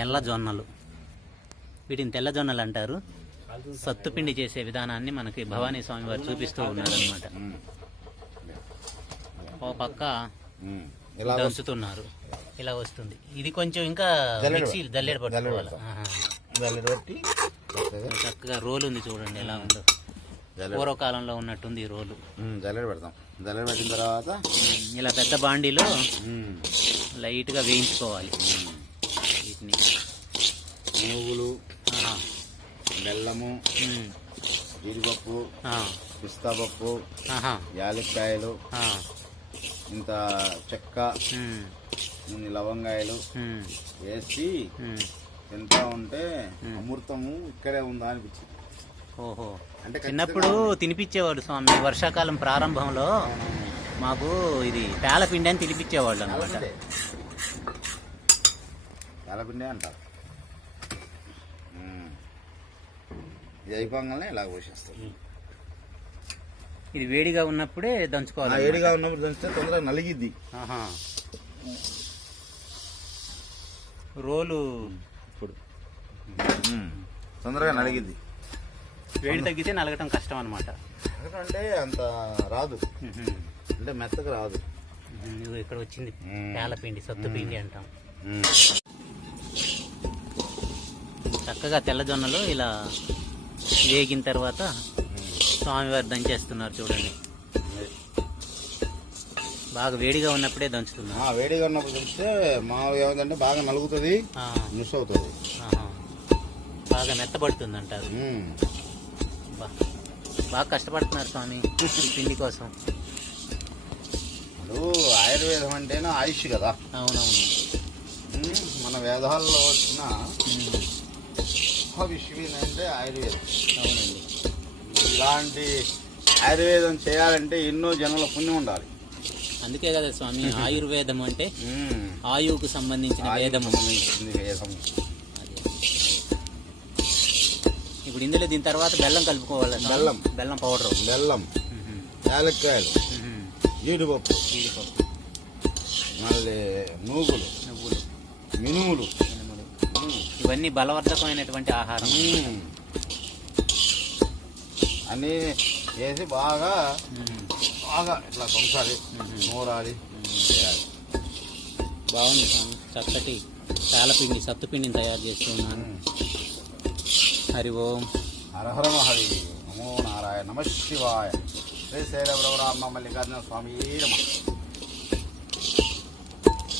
తెల్ల జొన్నలు. వీటిని తెల్ల జొన్నలు అంటారు. సత్తుపిండి చేసే విధానాన్ని మనకి భవానీ స్వామి వారు చూపిస్తూ ఉన్నారు అనమాట. ఓ పక్క దంచుతున్నారు. ఇలా వస్తుంది. ఇది కొంచెం ఇంకా మిక్సీ జల్లెడ పట్టుకోవాలి. చక్కగా రోలు ఉంది చూడండి ఎలా ఉందో. పూర్వకాలంలో ఉన్నట్టుంది ఈ రోలు. జల్లెడ పెడతాం. జల్లెడ పెట్టిన తర్వాత ఇలా పెద్ద బాండీలో లైట్గా వేయించుకోవాలి. వీటిని నువ్వులు. బెల్లము. జీడిపప్పు ఆ. పిస్తా పప్పు ఆహా. యాలక్కాయలు. ఇంత చెక్క. ఇన్ని లవంగాయలు. వేసి. తింటా ఉంటే అమృతము ఇక్కడే ఉందా అనిపించింది ఓహో అంటే చిన్నప్పుడు తినిపించేవాడు స్వామి వర్షాకాలం ప్రారంభంలో మాకు ఇది పేలపిండి అని తినిపించేవాళ్ళు అనమాట కలపిండే అంటారు. ఇది అయిపోగానే ఇలా పోసేస్తాం ఇది వేడిగా ఉన్నప్పుడే దంచుకోవాలి ఏడిగా ఉన్నప్పుడు దంచితే తొందరగా నలిగిద్ది. రోలు ఇప్పుడు. తొందరగా నలిగిద్ది. వేడి తగ్గితే నలగటం కష్టం అనమాట ఎందుకంటే అంత రాదు. అంటే మెత్తగా రాదు. ఇక్కడ వచ్చింది. మ్మ్. పేలపిండి సత్తుపిండి అంటాం. ఉమ్. చక్కగా తెల్లజొన్నలు ఇలా వేగిన తర్వాత స్వామివారు దంచేస్తున్నారు చూడండి. బాగా వేడిగా ఉన్నప్పుడే దంచుతున్నారు. ఆ, వేడిగా ఉన్నప్పుడు దంచితే మామూలుగా ఏమంటే బాగా నలుగుతుంది మిస్ అవుతుంది. బాగా మెత్తబడుతుంది అంటారు బాగా కష్టపడుతున్నారు స్వామి పిండి కోసం. ఇప్పుడు ఆయుర్వేదం అంటేనే ఆయుష్ కదా. అవునవును. మన వేదాల్లో వచ్చిన విషయం అంటే ఆయుర్వేదం. అవునండి. ఇలాంటి ఆయుర్వేదం చేయాలంటే ఎన్నో జనుల పుణ్యం ఉండాలి. అందుకే కదా స్వామి ఆయుర్వేదం అంటే. ఆయువుకు సంబంధించిన వేదము. వేదం. ఇప్పుడు ఇందులో దీని తర్వాత బెల్లం కలుపుకోవాలి. బెల్లం. బెల్లం పౌడర్. బెల్లం. యాలక్కాయలు. జీడిపప్పు. జీడిపప్పు. మళ్ళీ నువ్వులు. మినుములు మినుములు. ఇవన్నీ బలవర్ధకమైనటువంటి ఆహారం. అన్నీ వేసి బాగా. బాగా ఇట్లా కొంచాలి. నూరాలి. చేయాలి బాగుంది చక్కటి చాలపిండి సత్తుపిండిని తయారు చేస్తున్నాను. హరి ఓం. హరహర మహరి. నమో నారాయణ. నమ శివాయ. శ్రీ శైలవరవరామ మల్లికార్జున స్వామి నమ